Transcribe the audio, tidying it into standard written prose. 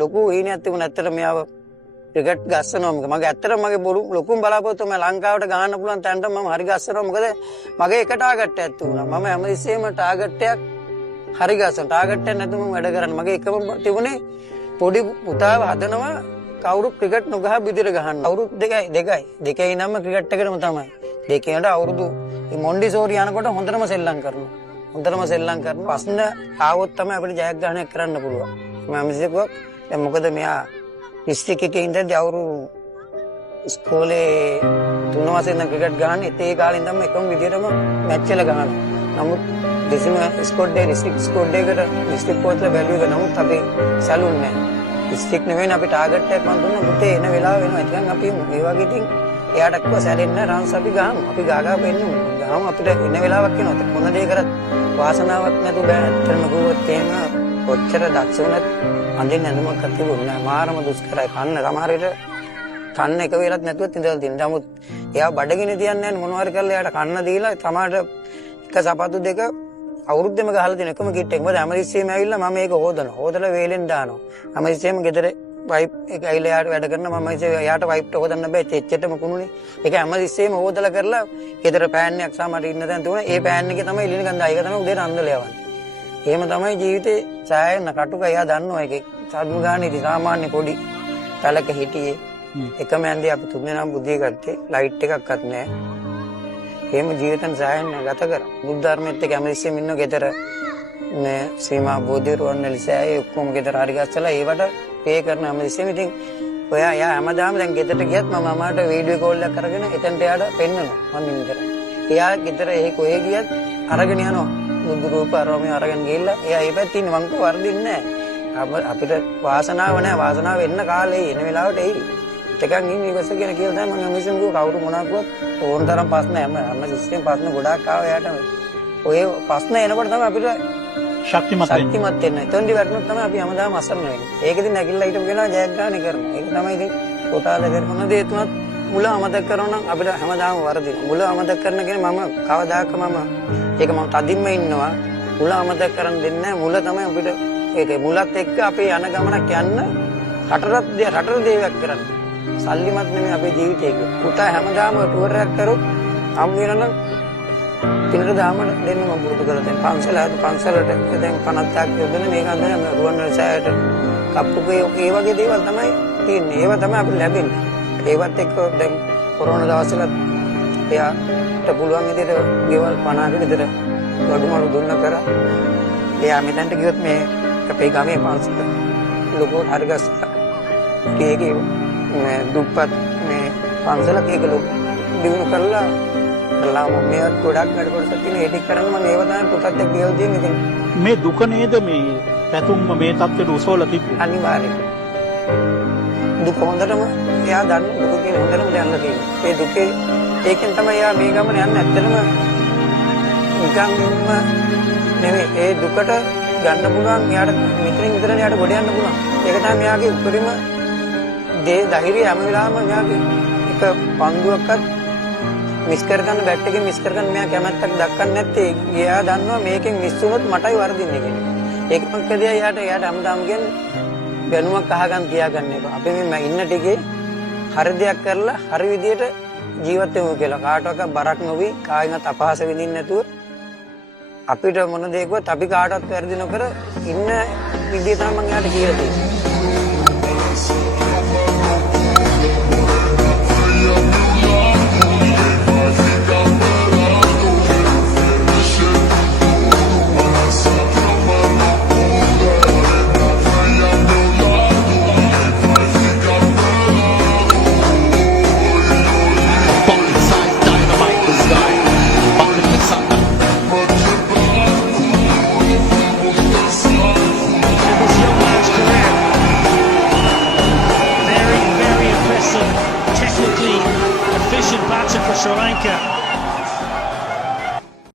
ලොකු හීනයක් තිබුණා. ඇත්තට මෙයාව ක්‍රිකට් ගස්සනවා. මගේ ඇත්තටම මගේ ලොකුම බලාපොරොත්තුව මම ලංකාවට ගහන්න පුළුවන් තැනට මම හරි ගස්සනවා. මොකද මගේ එක ටාගට් එකක් තිබුණා. මම හැමතිස්සෙම ටාගට් එකක් හරි ගස්සන. ටාගට් එකක් නැතුව මම වැඩ කරන්නේ. මගේ එකම තිබුණේ පොඩි පුතාව හදනවා කවුරු ක්‍රිකට් නොගහ බිදිර ගහන්න. අවුරුදු දෙකයි නම ක්‍රිකට් එකටම තමයි. දෙකේට අවුරුදු මොන්ඩිසෝරි යනකොට හොඳටම සෙල්ලම් කරනවා. හොඳටම සෙල්ලම් කරනවා. ප්‍රශ්න ආවොත් තමයි අපිට ජයග්‍රහණයක් කරන්න පුළුවන්. මම මිසකුවක් දැන් මොකද මෙයා ඩිස්ට්‍රික්ට් එකේ ඉඳන් අවුරුදු ඉස්කෝලේ 3 වසරේ ඉඳන් ක්‍රිකට් ගහන්නේ. ඒ කාලේ ඉඳන්ම එකම විදියටම මැච් වල ගහනවා. නමුත් දෙසිම ස්කෝඩ් එකේ ඩිස්ට්‍රික්ට් ස්කෝඩ් එකකට ඩිස්ට්‍රික්ට් කෝච්ලා වැලියු එක නමුත් අපි සැලුන්නේ නැහැ. ඩිස්ට්‍රික්ට් නෙවෙයි අපි ටාගට් එකක් මම දුන්නා. පුතේ එන වෙලාව වෙනවා. ඉතින් අපි මේ වගේ ඉතින් එයාට කිව්වා සැලෙන්න රන්ස් අපි ගහමු. අපි ගාගා පෙන්නමු. ගහමු අපිට එන වෙලාවක් එනවා. මොන දේ කරත් වාසනාවක් නැතු බෑ. ඇත්තටම කිව්වොත් එහෙම ඔච්චර දක්ෂ වුණත් අඳින්න නමුත් තිබුණේ නැහැ. මාරම දුෂ්කරයි. කන්න සමහර විට කන්න එක වෙලක් නැතුවත් ඉඳලා තියෙනවා. නමුත් එයා බඩගිනි තියන්නේ නැහැ. මොනවා හරි කරලා එයාට කන්න දීලා තමාට එක සපත්තු දෙක අවුරුද්දෙම ගහලා තියෙන එකම කිට් එක. මොකද හැමතිස්සෙම ඇවිල්ලා මම මේක හොදනවා. හොදලා වේලෙන් දානවා. හැමතිස්සෙම ගෙදර වයිප් එක ඇවිල්ලා යාට වැඩ කරනවා. මම යාට වයිප්ට හොදන්න බෑ. චෙච්චෙටම කුණුනේ. ඒක හැමතිස්සෙම හොදලා කරලා ගෙදර පෑන් එකක් සාමාට ඉන්න තැන තුන ඒ පෑන් එකේ තමයි එළින ගඳා. ඒක තමයි උදේ රන්දල යවන්නේ. එහෙම තමයි ජීවිතේ සෑහෙන කටුක එයා දන්නවා. ඒකේ සාදු ගානේදී සාමාන්‍ය පොඩි තලක හිටියේ. එකම ඇඳේ අපි තුන් දෙනාම බුද්ධිය ගත්තේ. ලයිට් එකක්වත් නැහැ. එහෙම ජීවිතන් සෑහෙන ගත කරා. බුද්ධ ධර්මෙත් එක්ක හැමතිස්සෙම ඉන්න ගෙදර මේ සීමා බෝධි රුවන්වැලිසෑය ඔක්කොම ගෙදර හරි ගස්සලා ඒවට පේ කරන හැමතිස්සෙම ඉතින් ඔයා හැමදාම දැන් ගෙදරට ගියත් මම අමාට වීඩියෝ කෝල් එකක් කරගෙන එතනට එයාට පෙන්නනවා මම ඉන්නතර. එයා ගෙදර කොහේ ගියත් අරගෙන යනවා. බුදු රූප අරෝමේ අරගෙන ගිහිල්ලා එයා ඒ පැත්තේ ඉන්න මං කෝ වර්ධින්නේ නැහැ. අපිට වාසනාව නැහැ. වාසනාව එන්න කාලේ එන වෙලාවට එයි. එකන් ඉන්නේ ඉවස කියන කියලා තමයි මම මිසම් කිව්ව කවුරු මොනවාක්වත් ඕන තරම් ප්‍රශ්න හැම සිස්ටම් ප්‍රශ්න ගොඩාක් ආවා එයාට. ඔය ප්‍රශ්න එනකොට තමයි අපිට ශක්තිමත් වෙන්නේ. එතෙන්දි වැටුනොත් තමයි අපි හැමදාම අසරණ වෙන්නේ. ඒකෙදි නැගිටලා හිටපු කෙනා ජයග්‍රහණය කරනවා. ඒක තමයි ඉතින් කොටාද කරන දේ තුනත් මුල අමතක කරනවා නම් අපිට හැමදාම වරදිනවා. මුල අමතක කරන කෙනා මම කවදාක ඒක මම තදින්ම ඉන්නවා. මුල අමතක කරන්න දෙන්නේ නැහැ. මුල තමයි අපිට ඒකේ මුලත් එක්ක අපේ යන ගමනක් යන්න රටට දේවයක් කරන්න. සල්ලිමත් නෙමෙයි අපේ ජීවිතේ. පුතා හැමදාම ටුවර් එකක් කරොත් හම් වෙනනම් පිනට දාම දෙන්න මම පුරුදු කරලා තියෙනවා. පන්සලට දැන් 50ක් යොදන මේක අඳන රුවන්වැලිසෑයට කප්පුකේ ඒ වගේ දේවල් තමයි තියෙන්නේ. ඒව තමයි අපිට ලැබෙන්නේ. ඒවත් එක්ක දැන් කොරෝනා දවස්වල එයාට පුළුවන් විදිහට ගෙවල් 50කට විතර වඩුමඩු දුන්න කරා. එයා මෙතනට ගියොත් මේ අපේ ගමේ පන්සල ලොකු හරිගස්සලා ඒකේ මේ දුප්පත් මේ පන්සලක් ඒක ලොකු දිනු කරලා මේවත් ගොඩක් වැඩ කොටසක් තියෙන ඒ ටික කරන්න මම ඒව තමයි පුතත් එක්ක ගෙවල් දෙන්නේ. මේ දුක නේද මේ පැතුම්ම මේ තත්ත්වයට උසවලා තිබුණේ. අනිවාර්යයෙන් දුක හොඳටම එයා දන්න දුක කියන හොඳටම දැනලා තියෙනවා. ඒ දුකේ ඒකෙන් තමයි එයා මේ ගමන යන්නේ. ඇත්තටම නිකම්ම නෙවෙයි ඒ දුකට ගන්න පුළුවන් එයාට මෙතනින් විතරනේ එයාට ගොඩ යන්න පුළුවන්. ඒක තමයි මෙයාගේ උපරිම ධෛර්යය හැම වෙලාවෙම මෙයාගේ එක පන්දුවක්වත් මිස් කරගන්න බැට් එකෙන් මිස් කරගන්න මෙයා කැමැත්තක් දක්වන්නේ නැත්තේ. එයා දන්නවා මේකෙන් මිස් වුණොත් මටයි වරදින්නේ කියලා. ඒක මොකද එයාට හැමදාම කියන්නේ බැනුමක් අහගන්න තියාගන්න එපා. අපි මේ ඉන්න ටිකේ හරි දෙයක් කරලා හරි විදියට ජීවත් වෙමු කියලා. කාටවත් බරක් නොවි කායිමත් අපහාස විඳින්න නැතුව අපිට මොන දෙයක්වත් අපි කාටවත් වැරදි නොකර ඉන්න විදිය තමයි මම එයාට කියලා තියෙන්නේ. Sri Lanka.